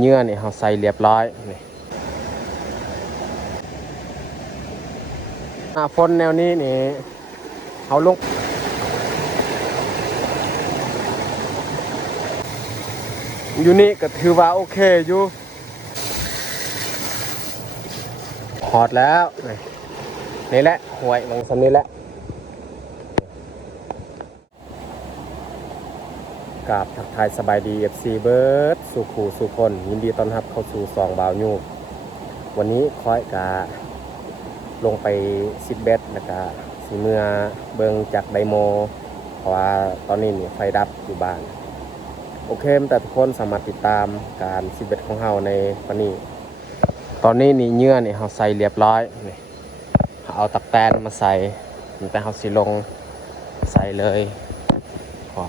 เนื้อนี่เขาใส่เรียบร้อยนี่หน้าฝนแนวนี้นี่เขาลงอยู่นี่ก็ถือว่าโอเคอยู่พอดแล้วนี่แหละห่วยบางสันนี่แหละกราบทักทายสบายดี FC เบิร์ดสุขูสุคนยินดีต้อนรับเข้าสู่ซองบ่าวยูวันนี้คอยกะลงไปซิดเบสแล้วก็สีเมื่อเบิงจากไดโมเพราะว่าตอนนี้นี่ไฟดับอยู่บ้านโอเคแต่ทุกคนสามารถติดตามการซิดเบสของเราในวันนี้ตอนนี้นี่เนื้อนี่เราใส่เรียบร้อยนี่เอาตักแตนมาใส่แต่เราสิลงใส่เลยขอ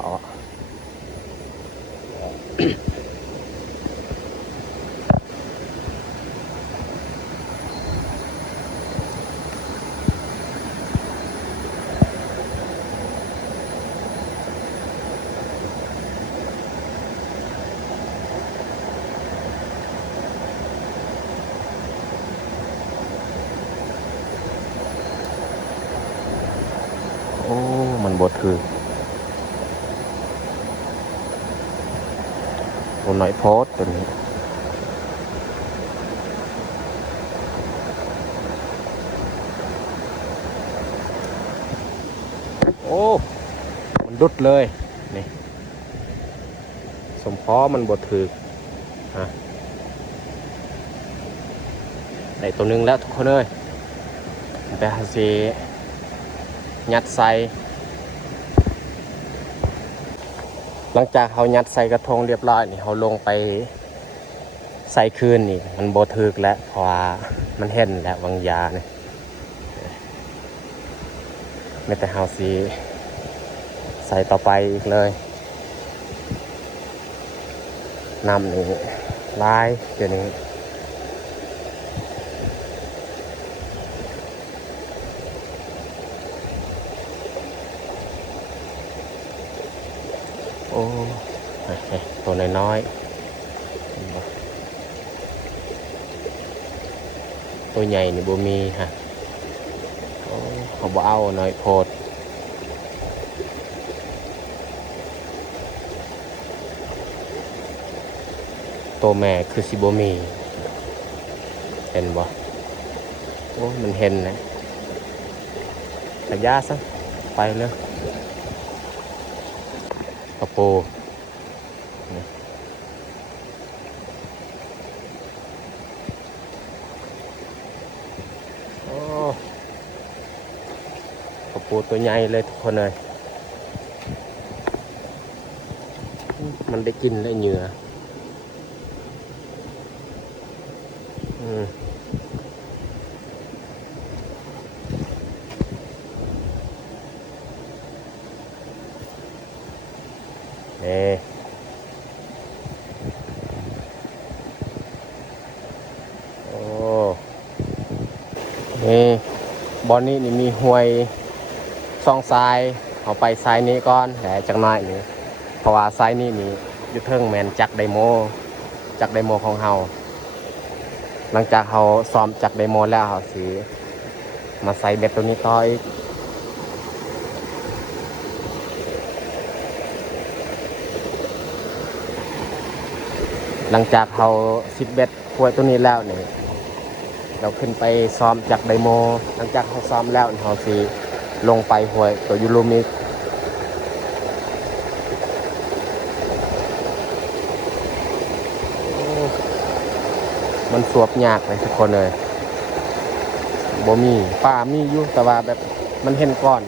โอ้มันบดคือตัวน้อยโพสตัวนี้โอ้มันดุดเลยนี่สมพอมันบดถือฮะได้ตัวหนึงแล้วทุกคนเลยแต่หาสิยัดใส่หลังจากเขายัดใส่กระทงเรียบร้อยนี่เขาลงไปใส่คืนนี่มันบดถือแล้วเพราะว่ามันเห็นแล้ววางยาเนี่ยไม่แต่เขาสิใส่ต่อไปอีกเลยน้ำนี่ลายเดี๋ยวนี้โอ้ตัวน้อยๆตัวใหญ่นี่บ่มีฮะโอ้เขาบ่เอาหน่อยโพดตัวแม่คือสิบ่มีเห็นบ่โอ้มันเห็นนะขยะซะไปเลยกระโปโอ้กระปูตัวใหญ่เลยทุกคนเลยมันได้กินได้เหงื่อนี่โอ้นี่บอนนี้นี่มีห้วยซองทรายเอาไปทรายนี้ก่อนแต่จังหน่อยนี่เพราะว่าทรายนี้นี่อยู่เทิงแมนจักไดโมของเฮาหลังจากเขาซ้อมจักไดโมแล้วเขาสิมาใส่เบ็ดตัวนี้ต่ออีกหลังจากเขาซิดเบ็ดพวยตัวนี้แล้วนี่เราขึ้นไปซ้อมจากไดโมหลังจากเขาซ้อมแล้วเขาสิลงไปหวยตัวยูโรมิกมันสวบยากเลยทุกคนเลยบ่มีป่ามีอยู่แต่ว่าแบบมันเห็นก้อน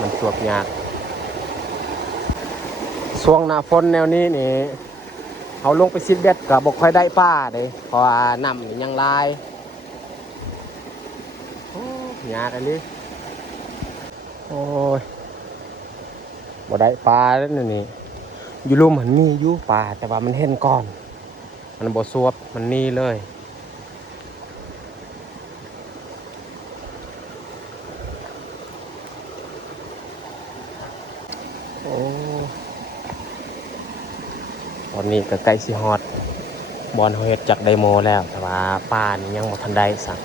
มันสวบยากช่วงหน้าฝนแนวนี้นี่เขาลงไปซิดเบ็ดกับบกค่อยได้ป้าเลยเพราะว่าน้ำยังลายยากอันนี้โอ้ยบ่ได้ปลาแล้วนี่อยู่ลุ่มมันมีอยู่ปลาแต่ว่ามันเห็นก้อนมันบ่สวบมันนี่เลยโอ้ตอนนี้ก็ใกล้สิฮอด บอลเฮ็ดจากไดโมแล้วแต่ว่าป้านี่ยังบ่ทันได้สั่ง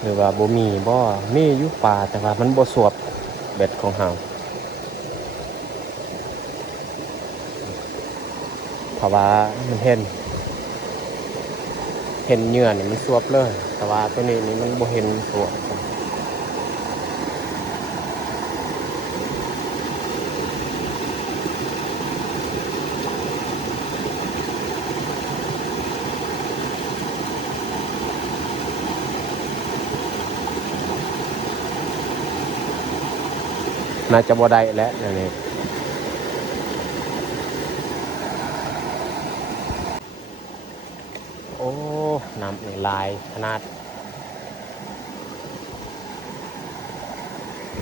หรือว่าบ่มีบ่มีอยู่ป่าแต่ว่ามันบ่สวบเบ็ดของเฮาเพราะว่ามันเห็นเหยื่อนี่มันสวบเลยแต่ว่าตัวนี้นี่มันบ่เห็นสวบน่าจะบ่ได้แล้วเดี๋ยวนี้โอ้น้ำนี่ลายขนาด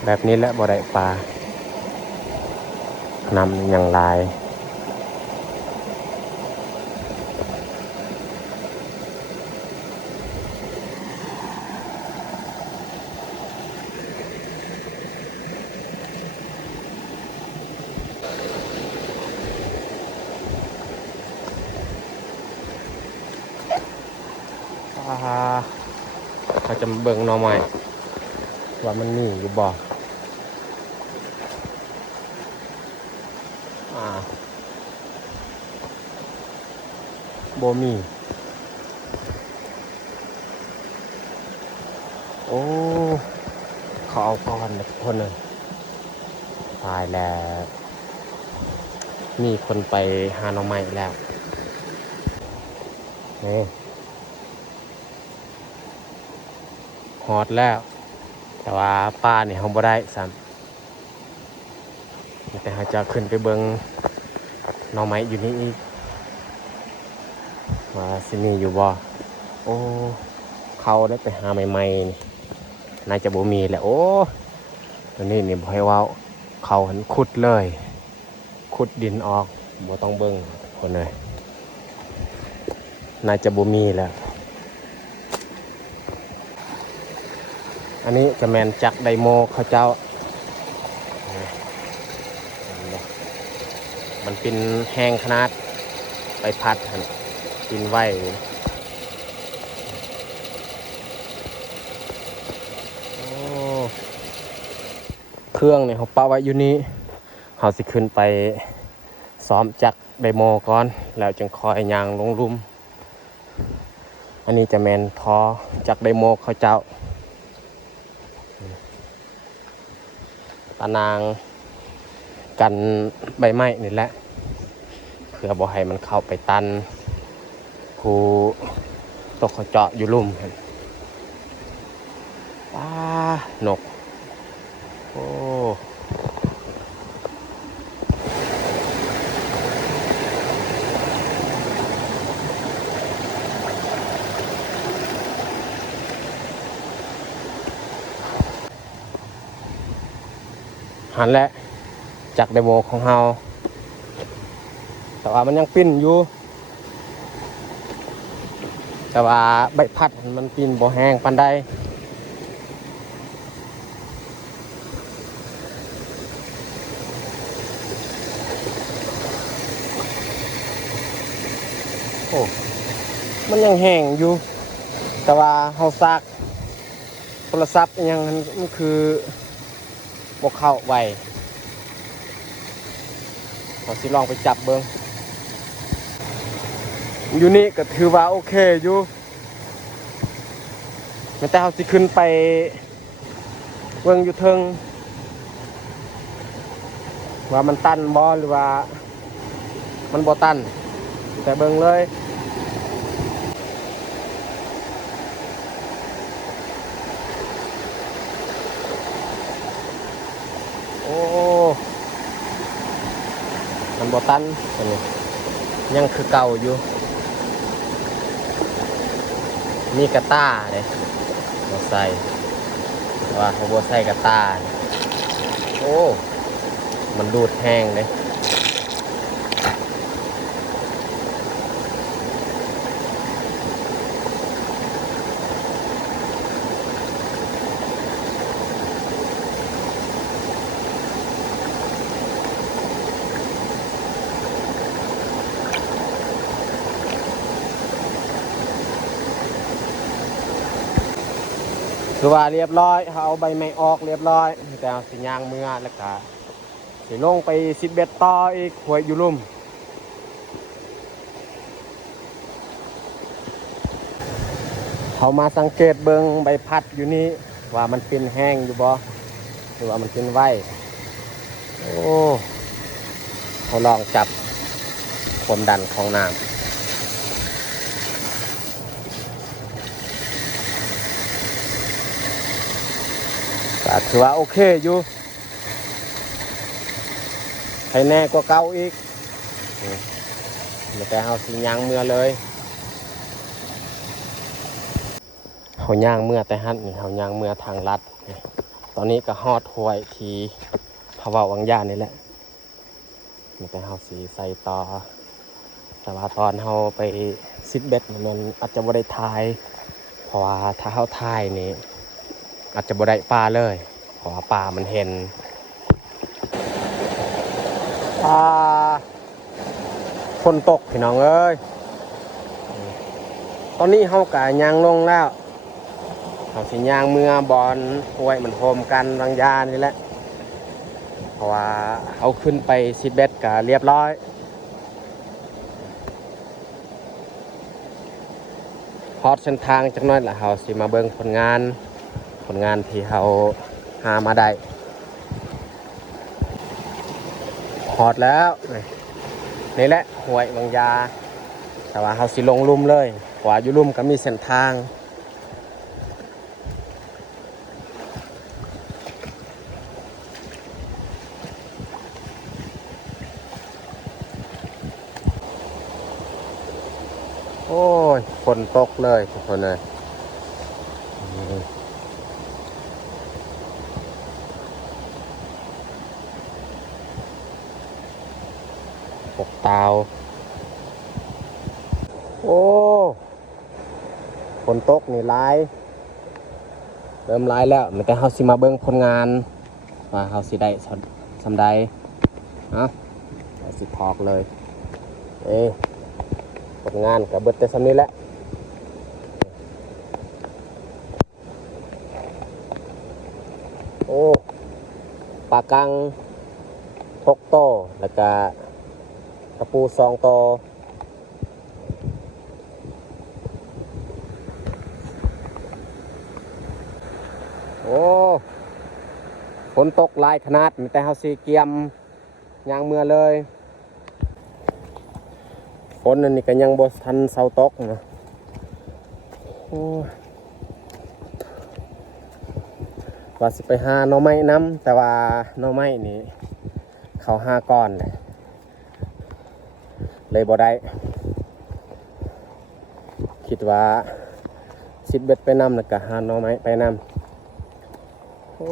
แบบนี้แหละบ่ได้ปลาน้ำยังลายเขาจะเบิ่งหน่อไม้ว่ามันมีอยู่บ่บ่มีโอ้เขาเอาก่อนนะทุกคนเลยตายแล้วมีคนไปหาหน่อไม้แล้วนี่ฮอดแล้วแต่ว่าป้าเนี่ยเขาบ่ได้ซ้ำแต่เขาจะขึ้นไปเบิ่งหน่อไม้อยู่นี่อีกว่าสิมีอยู่บ่โอ้เขาได้ไปหาใหม่ๆนี่น่าจะบ่มีแหละโอ้ตัวนี้นี่บ่ให้เว้าเขาหันขุดเลยขุดดินออกบ่ต้องเบิ่งคนเลยน่าจะบ่มีแล้วอันนี้จะแมนจักไดโมเขาเจ้ามันเป็นแห้งขนาดไปพัดกินไว้เครื่องเนี่ยเขาปะไว้อยู่นี้เขาสิขึ้นไปซ้อมจักไดโมก่อนแล้วจึงคอยยางลงลุ่มอันนี้จะแมนทอจักไดโมเขาเจ้าตานางกันใบไม้นี่แหละเพื่อบ่ให้มันเข้าไปตันผู้ตกเขาเจาะอยู่ลุ่มป้านกโอ้หันแหละจากไดโมของเฮาแต่ว่ามันยังปิ้นอยู่แต่ว่าใบพัดมันปิ้นบ่แห้งปานใดโอ้มันยังแห้งอยู่แต่ว่าเฮาซากโทรศัพท์ยังมันคือบ่เข้าไวเราสิลองไปจับเบิ่งอยู่นี่ก็ถือว่าโอเคอยู่แต่เราสิขึ้นไปเบิ่งอยู่เทิงว่ามันตันบ่หรือว่ามันบ่ตันแต่เบิ่งเลยโอ้มันบ่ตันอันนี้ยังคือเก่าอยู่มีกระต้าเลยบ่ใส่ว่าเขาบ่ใส่กระต้าโอ้มันดูดแห้งเลย คือว่าเรียบร้อยเขาเอาใบไม้ออกเรียบร้อยแต่สิย่างเมื่อแล้วก็สิลงไป11ต่ออีกหวยอยู่ลุ่มเขามาสังเกตเบิงใบพัดอยู่นี่ว่ามันเป็นแห้งอยู่บ่หรือว่ามันเป็นไหวโอ้เขาลองจับความดันของน้ำก็ถือว่าโอเคอยู่ให้แน่กว่าเก่าอีกแต่เขาสิย่างเมื่อเลยเขาย่างเมื่อแต่ฮั่นนี่เขาย่างเมื่อทางลัดตอนนี้ก็ฮอดถวยทีภาวะวังยานี่แหละแต่เขาสีใส่ต่อแต่ว่าตอนเขาไปซิดเบ็ดมันอาจจะบ่ได้ทายเพราะว่าถ้าเขาทายนี่อาจจะบ่ได้ปลาเลยเพราะว่าปลามันเห็นฝนตกพี่น้องเอ้ยตอนนี้เขากะย่างลงแล้วเขาสิย่างเมื่อบอลห้วยมันโฮมกันวังยานี่แหละเพราะว่าเขาขึ้นไปซิดเบ็ดกะเรียบร้อยพอดเส้นทางจักหน่อยละเขาสิมาเบิ่งผลงานที่เขาหามาได้พอดแล้วนี่แหละห้วยวังยาแต่ว่าเขาสิลงลุ่มเลยกว่าอยู่ลุ่มก็มีเส้นทางโอ้ยฝนตกเลยทุกคนเลยปกตาวโอ้ฝนตกนี่ร้ายเริ่มร้ายแล้วแต่เขาสิมาเบิ่งผลงานว่าเขาสิได้สำใดสิทอกเลยผลงานกับเบิดแต่สำนี้แหละโอ้ปลากัง6 โตแล้วก็ตะปู2 โตโอ้ฝนตกหลายขนาดแต่เฮาสิเกียมยางเมื่อเลยฝนอันนี้ก็ยังบ่ทันเซาตกนะโอ้ว่าสิไปหาหน่อไม้น้ำแต่ว่าหน่อไม้นี่เขาหาก้อนเลยบ่ได้คิดว่าสิบเบ็ดไปนำแล้วก็หาหน่อไม้ไปนำโอ้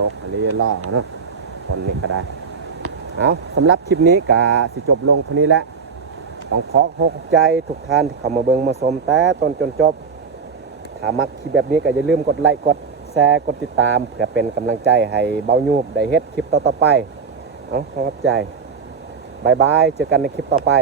ตกอะไรล่อเนาะตอนนี้ก็ได้เอาสำหรับคลิปนี้ก็สิจบลงเท่านี้แหละต้องขอบใจทุกท่านที่เข้ามาเบิ่งมาชมแต่ต้นจนจบถ้ามักคลิปแบบนี้ก็อย่าลืมกดไลค์กดแชร์กดติดตามเพื่อเป็นกำลังใจให้เบายูบได้เฮ็ดคลิปต่อๆไปเอาขอบใจบายบายเจอกันในคลิปต่อไป